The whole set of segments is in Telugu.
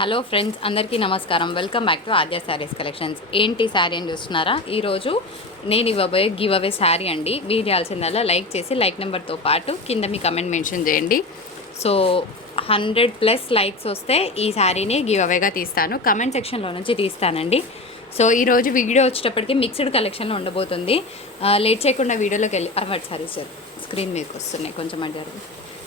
హలో ఫ్రెండ్స్, అందరికీ నమస్కారం. Welcome back to Aadya saris collections. ఏంటి శారీ అని చూస్తున్నారా? ఈరోజు నేను ఇవ్వబోయే గివ్ అవే శారీ అండి. మీరు చేయాల్సిందల్లా లైక్ చేసి లైక్ నెంబర్తో పాటు కింద మీ కమెంట్ మెన్షన్ చేయండి. సో 100+ లైక్స్ వస్తే ఈ శారీని గివ్ అవేగా తీస్తాను. కమెంట్ సెక్షన్లో నుంచి తీస్తానండి. సో ఈరోజు వీడియో వచ్చేటప్పటికి మిక్స్డ్ కలెక్షన్లో ఉండబోతుంది. లేట్ చేయకుండా వీడియోలోకి వెళ్ళి సారీ సార్ స్క్రీన్ మీదకి వస్తున్నాయి కొంచెం అడ్డారు.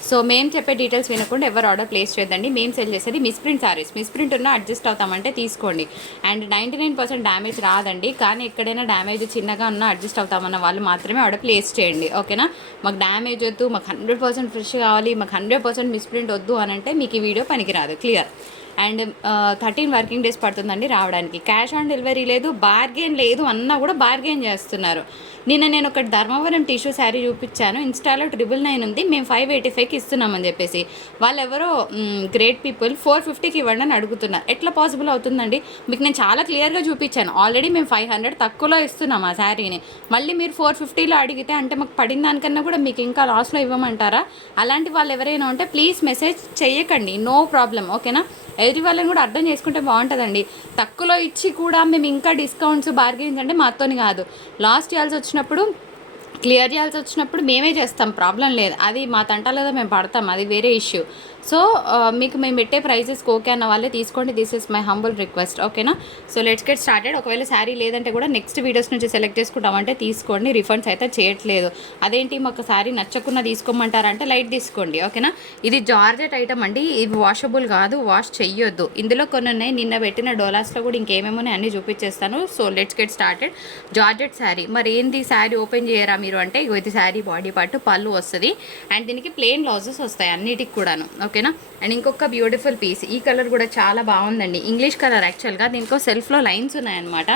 సో మేము చెప్పే డీటెయిల్స్ వినకుండా ఎవరు ఆర్డర్ ప్లేస్ చేయొద్దండి. మేము సెల్ చేసేది మిస్ప్రింట్ సారీస్. మిస్ప్రింట్ ఉన్న అడ్జస్ట్ అవుతామంటే తీసుకోండి. అండ్ 99% డ్యామేజ్ రాదండి. కానీ ఎక్కడైనా డ్యామేజ్ చిన్నగా ఉన్న అడ్జస్ట్ అవుతామన్న వాళ్ళు మాత్రమే ఆర్డర్ ప్లేస్ చేయండి. ఓకేనా? మాకు డ్యామేజ్ వద్దు, మాకు 100% ఫ్రెష్ కావాలి, మాకు 100% మిస్ప్రింట్ వద్దు అని అంటే మీకు ఈ వీడియో పనికిరాదు. క్లియర్. అండ్ 13 వర్కింగ్ డేస్ పడుతుందండి రావడానికి. క్యాష్ ఆన్ డెలివరీ లేదు, బార్గెన్ లేదు అన్నా కూడా బార్గెన్ చేస్తున్నారు. నిన్న నేను ఒకటి ధర్మవరం టిష్యూ శారీ చూపించాను. ఇన్స్టాలో 999 ఉంది, మేము 585కి ఇస్తున్నామని చెప్పేసి. వాళ్ళు ఎవరో గ్రేట్ పీపుల్ 450కి ఇవ్వండి అని అడుగుతున్నారు. ఎట్లా పాసిబుల్ అవుతుందండి? మీకు నేను చాలా క్లియర్గా చూపించాను. ఆల్రెడీ మేము 500 తక్కువలో ఇస్తున్నాం ఆ శారీని. మళ్ళీ మీరు 450లో అడిగితే అంటే మాకు పడిన దానికన్నా కూడా మీకు ఇంకా లాస్లో ఇవ్వమంటారా? అలాంటి వాళ్ళు ఎవరైనా ఉంటే ప్లీజ్ మెసేజ్ చేయకండి. No problem. ఓకేనా? ఎదుటి వాళ్ళని కూడా అర్థం చేసుకుంటే బాగుంటుందండి. తక్కువలో ఇచ్చి కూడా మేము ఇంకా డిస్కౌంట్స్ బార్గెన్స్ అంటే మాతోని కాదు. లాస్ట్ ఇయర్స్ వచ్చినప్పుడు క్లియర్ చేయాల్సి వచ్చినప్పుడు మేమే చేస్తాం, ప్రాబ్లం లేదు. అది మా తంటాలేదో మేము పడతాం, అది వేరే ఇష్యూ. సో మీకు మేము పెట్టే ప్రైజెస్కి ఓకే అన్న వాళ్ళే తీసుకోండి. This is my humble request. ఓకేనా? So let's get started. ఒకవేళ శారీ లేదంటే కూడా నెక్స్ట్ వీడియోస్ నుంచి సెలెక్ట్ చేసుకుంటామంటే తీసుకోండి. రిఫండ్స్ అయితే చేయట్లేదు. అదేంటి మాకు శారీ నచ్చకుండా తీసుకోమంటారంటే లైట్ తీసుకోండి. ఓకేనా? ఇది జార్జెట్ ఐటమ్ అండి. ఇది వాషబుల్ కాదు, వాష్ చెయ్యొద్దు. ఇందులో కొన్ని ఉన్నాయి, నిన్న పెట్టిన డోలాస్లో కూడా ఇంకేమేమో అన్నీ చూపించేస్తాను. So let's get started. Georgette sari. మరి ఏంటి శారీ ఓపెన్ చేయరా మీరు అంటే, ఇది శారీ బాడీ పార్ట్, పళ్ళు వస్తుంది. అండ్ దీనికి ప్లెయిన్ బ్లౌజెస్ వస్తాయి అన్నిటికి కూడాను. ఓకేనా? అండ్ ఇంకొక బ్యూటిఫుల్ పీస్. ఈ కలర్ కూడా చాలా బాగుందండి. ఇంగ్లీష్ కలర్ యాక్చువల్గా. దీనికో సెల్ఫ్లో లైన్స్ ఉన్నాయన్నమాట.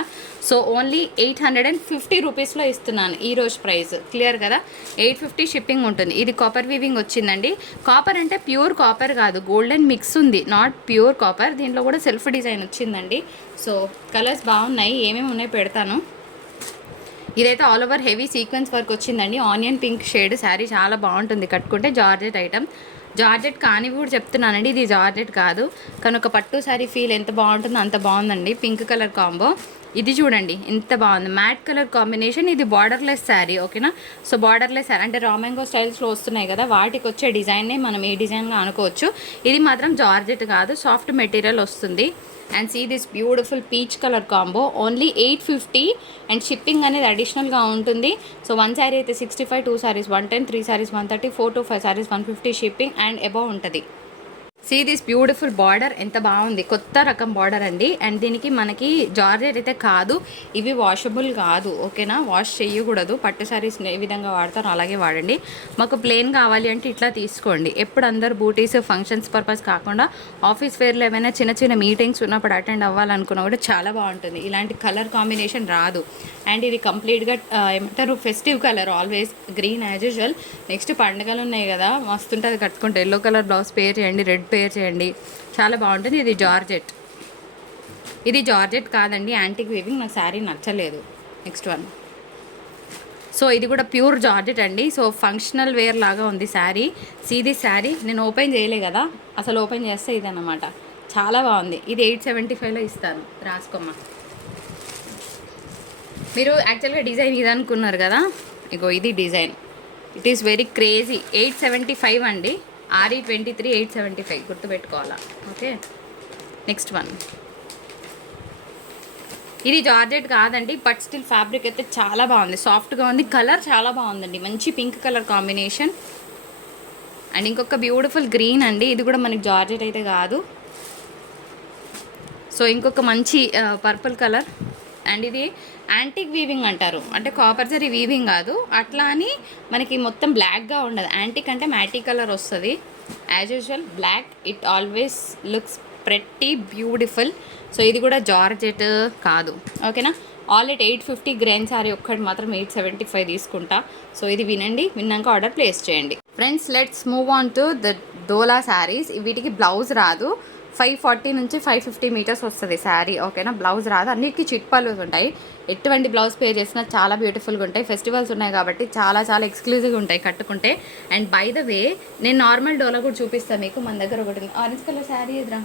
సో ఓన్లీ 850 రూపీస్లో ఇస్తున్నాను ఈరోజు ప్రైస్. క్లియర్ కదా? 850 షిప్పింగ్ ఉంటుంది. ఇది కాపర్ వీవింగ్ వచ్చిందండి. కాపర్ అంటే ప్యూర్ కాపర్ కాదు, గోల్డెన్ మిక్స్ ఉంది, నాట్ ప్యూర్ కాపర్. దీంట్లో కూడా సెల్ఫ్ డిజైన్ వచ్చిందండి. సో కలర్స్ బాగున్నాయి, ఏమేమి ఉన్నాయి పెడతాను. ఇదైతే all over heavy sequence work వచ్చిందండి. Onion pink shade. శారీ చాలా బాగుంటుంది కట్టుకుంటే. Georgette item. జార్జెట్ కానీ కూడా చెప్తున్నానండి, ఇది జార్జెట్ కాదు. కానీ ఒక పట్టు శారీ ఫీల్ ఎంత బాగుంటుందో అంత బాగుందండి. Pink colour combo. ఇది చూడండి ఎంత బాగుంది, మ్యాట్ కలర్ కాంబినేషన్. ఇది బార్డర్లెస్ శారీ. ఓకేనా? సో బార్డర్లెస్ శారీ అంటే రామ్యాంగో స్టైల్స్లో వస్తున్నాయి కదా, వాటికి వచ్చే డిజైన్నే మనం ఏ డిజైన్గా అనుకోవచ్చు. ఇది మాత్రం జార్జెట్ కాదు, సాఫ్ట్ మెటీరియల్ వస్తుంది. And see this beautiful peach colour combo. Only 850. And shipping అనేది అడిషనల్గా ఉంటుంది. సో 1 శారీ అయితే 65, 2 saris 110, 3 saris 130, 4 to 5 saris 150 shipping and above ఉంటుంది. సీ దిస్ బ్యూటిఫుల్ బార్డర్ ఎంత బాగుంది, కొత్త రకం బార్డర్ అండి. అండ్ దీనికి మనకి జార్జెట్ అయితే కాదు, ఇవి వాషబుల్ కాదు. ఓకేనా? వాష్ చేయకూడదు. పట్టు శారీస్ ఏ విధంగా వాడతారో అలాగే వాడండి. మాకు ప్లెయిన్ కావాలి అంటే ఇట్లా తీసుకోండి. ఎప్పుడు అందరు బూటీస్ ఫంక్షన్స్ పర్పస్ కాకుండా ఆఫీస్ వేర్లో ఏమైనా చిన్న చిన్న మీటింగ్స్ ఉన్నప్పుడు అటెండ్ అవ్వాలనుకున్నా కూడా చాలా బాగుంటుంది. ఇలాంటి కలర్ కాంబినేషన్ రాదు. అండ్ ఇది కంప్లీట్గా ఏమంటారు, festive colour. Always green as usual. Next పండుగలు ఉన్నాయి కదా, మస్తుంటుంది కట్టుకుంటే. ఎల్లో కలర్ బ్లౌజ్ పేర్ చేయండి, రెడ్ పేర్ చేయండి, చాలా బాగుంటుంది. ఇది జార్జెట్. ఇది జార్జెట్ కాదండి, యాంటిక్ వీవింగ్. నాకు శారీ నచ్చలేదు. Next one. సో ఇది కూడా ప్యూర్ జార్జెట్ అండి. సో ఫంక్షనల్ వేర్ లాగా ఉంది శారీ. సీది శారీ నేను ఓపెన్ చేయలే కదా, అసలు ఓపెన్ చేస్తే ఇదన్నమాట. చాలా బాగుంది. ఇది 875లో ఇస్తాను, రాసుకోమ్మ. మీరు యాక్చువల్గా డిజైన్ ఇది అనుకున్నారు కదా, ఇగో ఇది design. It is very crazy. 875 అండి. RE23 875 గుర్తుపెట్టుకోవాలా. ఓకే? Next one. ఇది జార్జెట్ కాదండి, బట్ స్టిల్ ఫ్యాబ్రిక్ అయితే చాలా బాగుంది, సాఫ్ట్గా ఉంది. కలర్ చాలా బాగుందండి, మంచి పింక్ కలర్ కాంబినేషన్. అండ్ ఇంకొక బ్యూటిఫుల్ గ్రీన్ అండి. ఇది కూడా మనకి జార్జెట్ అయితే కాదు. సో ఇంకొక మంచి పర్పుల్ కలర్. అండ్ ఇది యాంటిక్ వీవింగ్ అంటారు, అంటే కాపర్ జరీ వీవింగ్ కాదు. అట్లా అని మనకి మొత్తం బ్లాక్గా ఉండదు. యాంటిక్ అంటే మ్యాటీ కలర్ వస్తుంది. As usual black, it always looks pretty beautiful. So ఇది కూడా జార్జెట్ కాదు. ఓకేనా? ఆల్ ఎట్ 850 గ్రైన్ శారీ ఒక్కటి మాత్రం 875 తీసుకుంటా. సో ఇది వినండి, విన్నాక ఆర్డర్ ప్లేస్ చేయండి. Friends, let's move on to the Dola saris. వీటికి బ్లౌజ్ రాదు. 540 నుంచి 550 మీటర్స్ వస్తుంది శారీ. ఓకేనా? బ్లౌజ్ రాదు. అన్నిటికీ చిట్ పళ్ళుస్ ఉంటాయి. ఎటువంటి బ్లౌజ్ పే చేసినా చాలా బ్యూటిఫుల్గా ఉంటాయి. ఫెస్టివల్స్ ఉన్నాయి కాబట్టి చాలా చాలా ఎక్స్క్లూజివ్గా ఉంటాయి కట్టుకుంటే. అండ్ బై ద వే, నేను నార్మల్ డోలా కూడా చూపిస్తాను మీకు. మన దగ్గర ఒకటి ఆరెంజ్ కలర్ శారీ ఎదురా.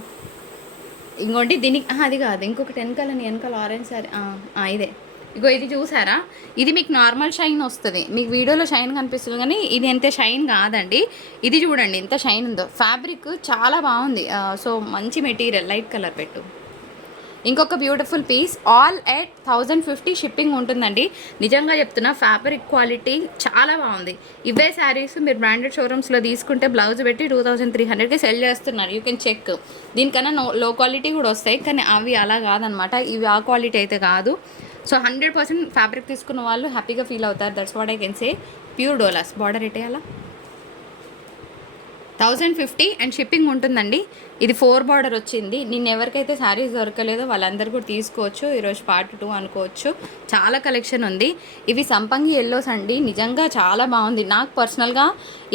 ఇంకోటి దీనికి అది కాదు, ఇంకొకటి వెనకాల ఆరెంజ్ సారీ ఇదే. ఇగో ఇది చూసారా, ఇది మీకు నార్మల్ షైన్ వస్తుంది, మీకు వీడియోలో షైన్ కనిపిస్తుంది కానీ ఇది ఎంత షైన్ కాదండి. ఇది చూడండి ఎంత షైన్ ఉందో, ఫ్యాబ్రిక్ చాలా బాగుంది. సో మంచి మెటీరియల్, లైట్ కలర్ పెట్టు. ఇంకొక beautiful piece, all at 1050 shipping ఉంటుందండి. నిజంగా చెప్తున్నా, ఫ్యాబ్రిక్ క్వాలిటీ చాలా బాగుంది. ఇవే శారీస్ మీరు బ్రాండెడ్ షోరూమ్స్లో తీసుకుంటే బ్లౌజ్ పెట్టి 2300కి సెల్ చేస్తున్నారు. You can check. దీనికన్నా లో క్వాలిటీ కూడా వస్తాయి, కానీ అవి అలా కాదనమాట. ఇవి ఆ క్వాలిటీ అయితే కాదు. సో 100% ఫ్యాబ్రిక్ తీసుకున్న వాళ్ళు హ్యాపీగా ఫీల్ అవుతారు. That's what I can say. Pure Dolas. Border ఎట్టేయాలా 1050 అండ్ షిప్పింగ్ ఉంటుందండి. ఇది 4 బార్డర్ వచ్చింది. నిన్న ఎవరికైతే శారీస్ దొరకలేదో వాళ్ళందరూ కూడా తీసుకోవచ్చు. ఈరోజు పార్ట్ 2 అనుకోవచ్చు. చాలా కలెక్షన్ ఉంది. ఇవి సంపంగి ఎల్లోస్ అండి, నిజంగా చాలా బాగుంది. నాకు పర్సనల్గా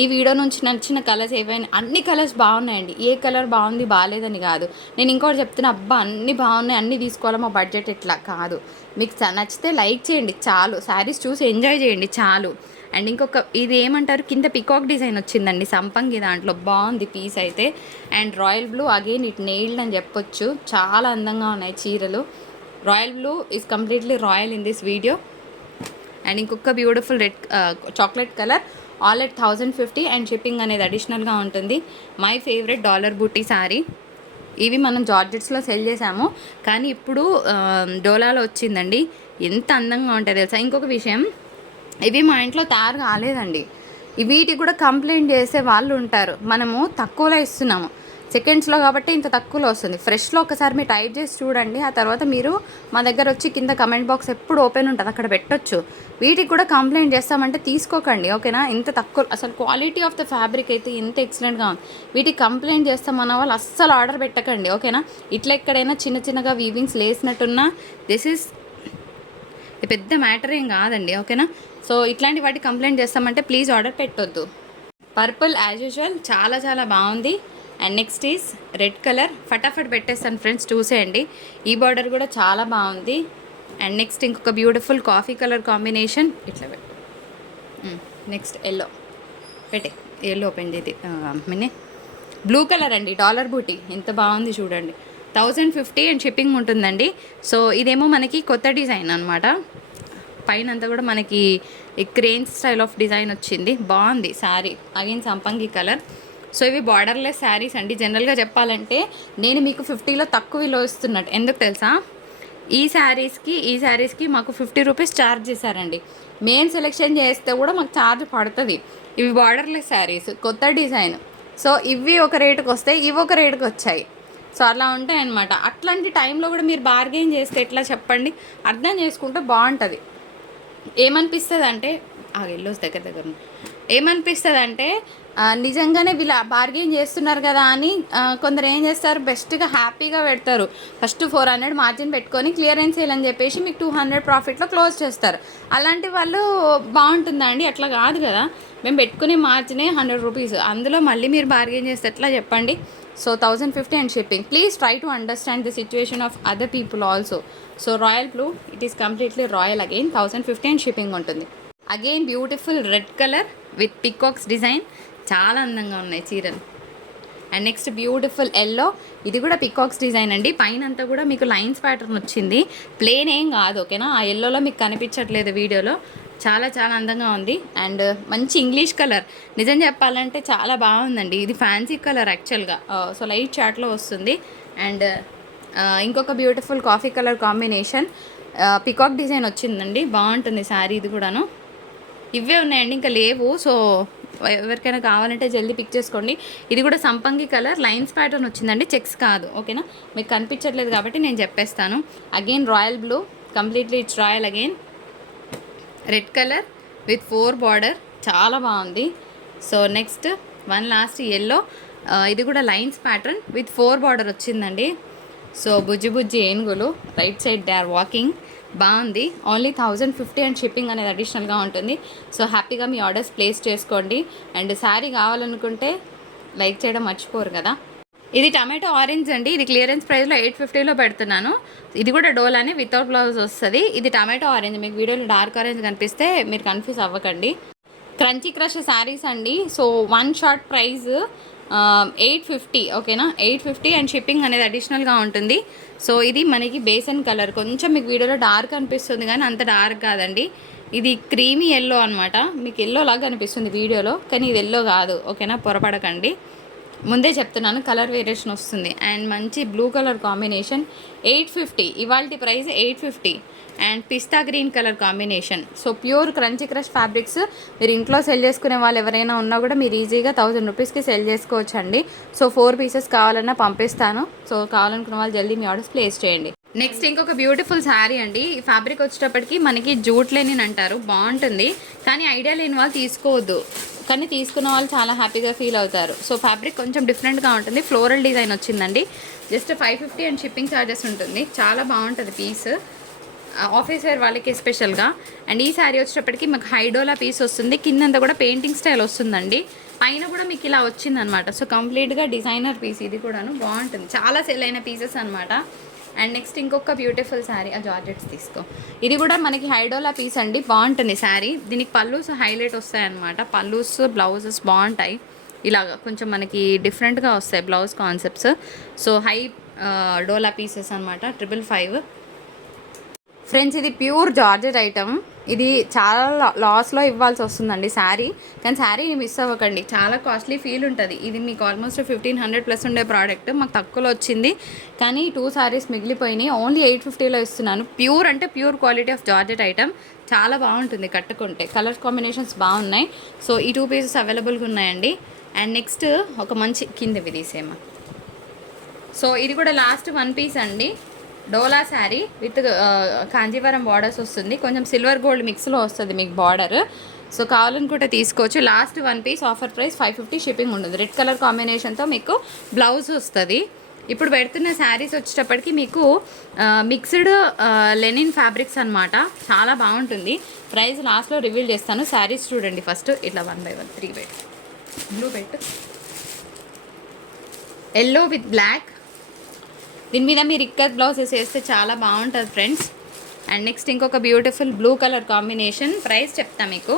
ఈ వీడియో నుంచి నచ్చిన కలర్స్ ఏవైనా, అన్ని కలర్స్ బాగున్నాయండి. ఏ కలర్ బాగుంది బాగాలేదని కాదు. నేను ఇంకోటి చెప్తున్నా, అబ్బా అన్నీ బాగున్నాయి అన్నీ తీసుకోవాలా, మా బడ్జెట్ ఎట్లా కాదు. మీకు నచ్చితే లైక్ చేయండి చాలు, శారీస్ చూసి ఎంజాయ్ చేయండి చాలు. అండ్ ఇంకొక ఇది ఏమంటారు, కింద పికాక్ డిజైన్ వచ్చిందండి సంపంగి దాంట్లో, బాగుంది పీస్ అయితే. And royal blue again it nailed అని చెప్పొచ్చు. చాలా అందంగా ఉన్నాయి చీరలు. Royal blue is completely royal in this video. And ఇంకొక beautiful red chocolate colour, all at 1050 and shipping అనేది అడిషనల్గా ఉంటుంది. My favourite dollar booti sari. ఇవి మనం జార్జెట్స్లో సెల్ చేసాము, కానీ ఇప్పుడు డోలాలో వచ్చిందండి. ఎంత అందంగా ఉంటుంది తెలుసా. ఇంకొక విషయం, ఇవి మా ఇంట్లో తయారు కాలేదండి. వీటికి కూడా కంప్లైంట్ చేసే వాళ్ళు ఉంటారు. మనము తక్కువలో ఇస్తున్నాము, సెకండ్స్లో కాబట్టి ఇంత తక్కువలో వస్తుంది. ఫ్రెష్లో ఒకసారి మీరు టైప్ చేసి చూడండి, ఆ తర్వాత మీరు మా దగ్గర వచ్చి కింద కమెంట్ బాక్స్ ఎప్పుడు ఓపెన్ ఉంటుంది, అక్కడ పెట్టొచ్చు. వీటికి కూడా కంప్లైంట్ చేస్తామంటే తీసుకోకండి, ఓకేనా. ఇంత తక్కువ, అసలు క్వాలిటీ ఆఫ్ ద ఫ్యాబ్రిక్ అయితే ఎంత ఎక్సలెంట్గా ఉంది. వీటికి కంప్లైంట్ చేస్తామన్న వాళ్ళు అస్సలు ఆర్డర్ పెట్టకండి, ఓకేనా. ఇట్లా ఎక్కడైనా చిన్న చిన్నగా వీవింగ్స్ లేసినట్టున్నా దిస్ ఈస్ పెద్ద మ్యాటర్ ఏం కాదండి, ఓకేనా. సో ఇట్లాంటి వాటి కంప్లైంట్ చేస్తామంటే ప్లీజ్ ఆర్డర్ పెట్టొద్దు. పర్పుల్ యాజ్ యూజువల్ చాలా చాలా బాగుంది. And next is red colour. ఫటాఫట్ పెట్టేస్తాను ఫ్రెండ్స్, చూసేయండి. ఈ బార్డర్ కూడా చాలా బాగుంది. అండ్ నెక్స్ట్ ఇంకొక బ్యూటిఫుల్ కాఫీ కలర్ కాంబినేషన్, ఇట్లా పెట్టు. నెక్స్ట్ ఎల్లో పెట్టే, ఎల్లో ఓపెన్ చేది మినే. బ్లూ కలర్ అండి, డాలర్ బూటీ, ఎంత బాగుంది చూడండి. 1050 అండ్ షిప్పింగ్ ఉంటుందండి. సో ఇదేమో మనకి కొత్త డిజైన్ అనమాట. పైన అంతా కూడా మనకి క్రేన్ స్టైల్ ఆఫ్ డిజైన్ వచ్చింది, బాగుంది శారీ. అగైన్ సంపంగి కలర్. సో ఇవి బార్డర్లెస్ శారీస్ అండి. జనరల్గా చెప్పాలంటే నేను మీకు 50లో తక్కువలో ఇస్తున్నట్టు, ఎందుకు తెలుసా, ఈ శారీస్కి మాకు 50 రూపీస్ ఛార్జ్ చేశారండి. మేము సెలెక్షన్ చేస్తే కూడా మాకు ఛార్జ్ పడుతుంది. ఇవి బార్డర్లెస్ శారీస్, కొత్త డిజైన్. సో ఇవి ఒక రేటుకి వస్తాయి, ఇవి ఒక రేటుకి వచ్చాయి. సో అలా ఉంటాయన్నమాట. అట్లాంటి టైంలో కూడా మీరు బార్గెయిన్ చేస్తే ఎట్లా చెప్పండి, అర్థం చేసుకుంటే బాగుంటుంది. ఏమనిపిస్తుంది అంటే ఎల్లోస్ దగ్గర ఏమనిపిస్తుంది అంటే నిజంగానే వీళ్ళు బార్గెయిన్ చేస్తున్నారు కదా అని కొందరు ఏం చేస్తారు, బెస్ట్గా హ్యాపీగా పెడతారు. ఫస్ట్ 400 మార్జిన్ పెట్టుకొని క్లియరెన్స్ సేల్ అని చెప్పేసి మీకు 200 ప్రాఫిట్లో క్లోజ్ చేస్తారు. అలాంటి వాళ్ళు బాగుంటుందండి, అట్లా కాదు కదా. మేము పెట్టుకునే మార్జినే 100 రూపీస్, అందులో మళ్ళీ మీరు బార్గెయిన్ చేస్తే ఎట్లా చెప్పండి. So 1050 and shipping. Please try to understand the situation of other people also. So royal blue, it is completely royal. Again 1050 and shipping ఉంటుంది. Again beautiful red colour with peacocks design, చాలా అందంగా ఉన్నాయి చీరలు. అండ్ నెక్స్ట్ బ్యూటిఫుల్ ఎల్లో, ఇది కూడా పికాక్స్ డిజైన్ అండి. పైన అంతా కూడా మీకు లైన్స్ ప్యాటర్న్ వచ్చింది, ప్లేన్ ఏం కాదు, ఓకేనా. ఆ ఎల్లోలో మీకు కనిపించట్లేదు వీడియోలో, చాలా చాలా అందంగా ఉంది. అండ్ మంచి ఇంగ్లీష్ కలర్, నిజం చెప్పాలంటే చాలా బాగుందండి. ఇది ఫ్యాన్సీ కలర్ యాక్చువల్గా, సో లైట్ చాట్లో వస్తుంది. అండ్ ఇంకొక beautiful coffee colour combination, peacock design వచ్చిందండి, బాగుంటుంది శారీ. ఇది కూడాను ఇవే ఉన్నాయండి, ఇంకా లేవు. సో ఎవరికైనా కావాలంటే జల్దీ పిక్ చేసుకోండి. ఇది కూడా సంపంగి కలర్, లైన్స్ ప్యాటర్న్ వచ్చిందండి, చెక్స్ కాదు, ఓకేనా. మీకు కనిపించట్లేదు కాబట్టి నేను చెప్పేస్తాను. Again royal blue, completely it's royal. Again red colour with 4 border, చాలా బాగుంది. So next one last yellow, ఇది కూడా లైన్స్ ప్యాటర్న్ విత్ 4 బార్డర్ వచ్చిందండి. సో బుజ్జి ఏనుగులు right side they are walking, బాగుంది. ఓన్లీ 1050 అండ్ షిప్పింగ్ అనేది అడిషనల్గా ఉంటుంది. సో హ్యాపీగా మీ ఆర్డర్స్ ప్లేస్ చేసుకోండి. అండ్ శారీ కావాలనుకుంటే లైక్ చేయడం మర్చిపోరు కదా. ఇది టమాటో ఆరెంజ్ అండి, ఇది క్లియరెన్స్ ప్రైస్లో 850లో పెడుతున్నాను. ఇది కూడా డోలానే, వితౌట్ బ్లౌజ్ వస్తుంది. ఇది టమాటో ఆరెంజ్, మీకు వీడియోలో డార్క్ ఆరెంజ్ కనిపిస్తే మీరు కన్ఫ్యూజ్ అవ్వకండి. క్రంచీ క్రష్ శారీస్ అండి. సో 1 షార్ట్ ప్రైస్ 850 ఓకేనా, 850 అండ్ షిప్పింగ్ అనేది అడిషనల్గా ఉంటుంది. సో ఇది మనకి బేసన్ కలర్, కొంచెం మీకు వీడియోలో డార్క్ అనిపిస్తుంది కానీ అంత డార్క్ కాదండి. ఇది క్రీమీ ఎల్లో అనమాట, మీకు ఎల్లో లాగా అనిపిస్తుంది వీడియోలో కానీ ఇది ఎల్లో కాదు ఓకేనా, పొరపడకండి. ముందే చెప్తున్నాను కలర్ వేరియేషన్ వస్తుంది. అండ్ మంచి బ్లూ కలర్ కాంబినేషన్ 850, ఇవాళ price 850. And pista green colour combination. So pure crunchy crush fabrics మీరు ఇంట్లో సెల్ చేసుకునే వాళ్ళు ఎవరైనా ఉన్నా కూడా మీరు ఈజీగా 1000 రూపీస్కి సెల్ చేసుకోవచ్చు అండి. సో 4 పీసెస్ కావాలన్నా పంపిస్తాను. సో కావాలనుకున్న వాళ్ళు జల్దీ మీ ఆర్డర్స్ ప్లేస్ చేయండి. నెక్స్ట్ ఇంకొక బ్యూటిఫుల్ శారీ అండి. ఈ ఫ్యాబ్రిక్ వచ్చేటప్పటికి మనకి జూట్ లెనిన్ అంటారు, బాగుంటుంది కానీ ఐడియా లేని వాళ్ళు తీసుకోవద్దు, కానీ తీసుకున్న వాళ్ళు చాలా హ్యాపీగా ఫీల్ అవుతారు. సో ఫ్యాబ్రిక్ కొంచెం డిఫరెంట్గా ఉంటుంది, ఫ్లోరల్ డిజైన్ వచ్చిందండి. జస్ట్ 550 అండ్ షిప్పింగ్ ఛార్జెస్ ఉంటుంది. చాలా బాగుంటుంది పీస్, ఆఫీస్ వేర్ వాళ్ళకి ఎస్పెషల్గా. అండ్ ఈ శారీ వచ్చేటప్పటికి మాకు హైడోలా పీస్ వస్తుంది, కిందంతా కూడా పెయింటింగ్ స్టైల్ వస్తుందండి, పైన కూడా మీకు ఇలా వచ్చిందనమాట. సో కంప్లీట్గా డిజైనర్ పీస్, ఇది కూడాను బాగుంటుంది, చాలా సెల్ అయిన పీసెస్ అనమాట. అండ్ నెక్స్ట్ ఇంకొక బ్యూటిఫుల్ శారీ, ఆ జార్జెట్స్ తీసుకో. ఇది కూడా మనకి హైడోలా పీస్ అండి, బాగుంటుంది శారీ. దీనికి పల్లూస్ హైలైట్ వస్తాయన్నమాట, పల్లూస్ బ్లౌజెస్ బాగుంటాయి, ఇలాగ కొంచెం మనకి డిఫరెంట్గా వస్తాయి బ్లౌజ్ కాన్సెప్ట్స్. సో హై డోలా పీసెస్ అనమాట, 555. ఫ్రెండ్స్ ఇది ప్యూర్ జార్జెట్ ఐటమ్, ఇది చాలా లాస్లో ఇవ్వాల్సి వస్తుందండి శారీ, కానీ శారీ మిస్ అవ్వకండి, చాలా కాస్ట్లీ ఫీల్ ఉంటుంది. ఇది మీకు ఆల్మోస్ట్ 1500 ప్లస్ ఉండే ప్రోడక్ట్, మాకు తక్కువలో వచ్చింది కానీ 2 శారీస్ మిగిలిపోయినాయి. ఓన్లీ 850లో ఇస్తున్నాను. ప్యూర్ అంటే pure quality of georgette item, చాలా బాగుంటుంది కట్టుకుంటే, కలర్ కాంబినేషన్స్ బాగున్నాయి. సో ఈ 2 పీసెస్ అవైలబుల్గా ఉన్నాయండి. అండ్ నెక్స్ట్ ఒక మంచి కిందవి తీసేమా. సో ఇది కూడా లాస్ట్ 1 పీస్ అండి, డోలా శారీ విత్ కాంజీవరం బార్డర్స్ వస్తుంది, కొంచెం సిల్వర్ గోల్డ్ మిక్స్లో వస్తుంది మీకు బార్డర్. సో కావాలనుకుంటే తీసుకోవచ్చు. Last 1 piece offer price 550, shipping ఉంటుంది. రెడ్ కలర్ కాంబినేషన్తో మీకు బ్లౌజ్ వస్తుంది. ఇప్పుడు పెడుతున్న శారీస్ వచ్చేటప్పటికి మీకు మిక్స్డ్ లెనిన్ ఫ్యాబ్రిక్స్ అనమాట, చాలా బాగుంటుంది. ప్రైస్ లాస్ట్లో రివీల్ చేస్తాను. శారీస్ చూడండి ఫస్ట్, ఇట్లా 1 by 1 3 బెట్, బ్లూ బెట్, ఎల్లో విత్ బ్లాక్, దీని మీద మీరు ఇక్కత్ బ్లౌజెస్ వేస్తే చాలా బాగుంటుంది ఫ్రెండ్స్. అండ్ నెక్స్ట్ ఇంకొక beautiful blue colour combination, price చెప్తా మీకు.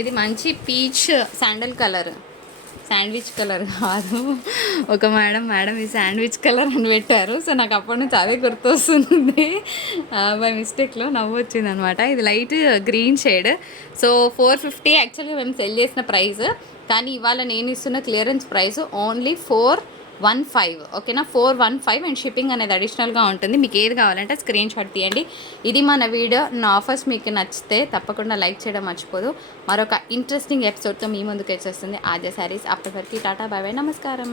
ఇది మంచి peach sandal colour, sandwich colour కాదు. ఒక మేడం ఈ శాండ్విచ్ కలర్ అని పెట్టారు. సో నాకు అప్పటి నుంచి అదే గుర్తొస్తుంది, బై మిస్టేక్లో నవ్వు వచ్చింది అనమాట. ఇది లైట్ గ్రీన్ షేడ్. సో 450 యాక్చువల్గా మేము సెల్ చేసిన ప్రైస్, కానీ ఇవాళ నేను ఇస్తున్న క్లియరెన్స్ ప్రైస్ ఓన్లీ 415 ఓకేనా, 415. అండ్ షిప్పింగ్ అనేది అడిషనల్గా ఉంటుంది. మీకు ఏది కావాలంటే స్క్రీన్ షాట్ తీయండి. ఇది మన వీడియో. నా ఆఫర్స్ మీకు నచ్చితే తప్పకుండా లైక్ చేయడం మర్చిపోదు. మరొక ఇంట్రెస్టింగ్ ఎపిసోడ్తో మీ ముందుకు వచ్చేస్తుంది ఆద్య శారీస్. అప్పటి వరకు టాటా, బాయ్ బాయ్, నమస్కారం.